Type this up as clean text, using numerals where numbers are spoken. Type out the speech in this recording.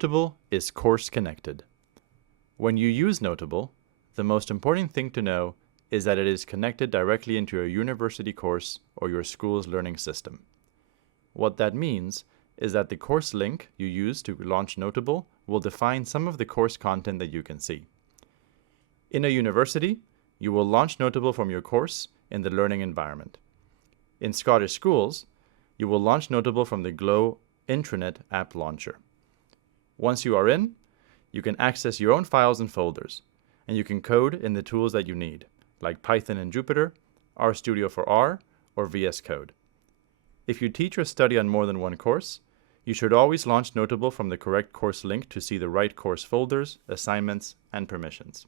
Noteable is course-connected. When you use Noteable, the most important thing to know is that it is connected directly into your university course or your school's learning system. What that means is that the course link you use to launch Noteable will define some of the course content that you can see. In a university, you will launch Noteable from your course in the learning environment. In Scottish schools, you will launch Noteable from the Glow intranet app launcher. Once you are in, you can access your own files and folders, and you can code in the tools that you need, like Python and Jupyter, RStudio for R, or VS Code. If you teach or study on more than one course, you should always launch Noteable from the correct course link to see the right course folders, assignments, and permissions.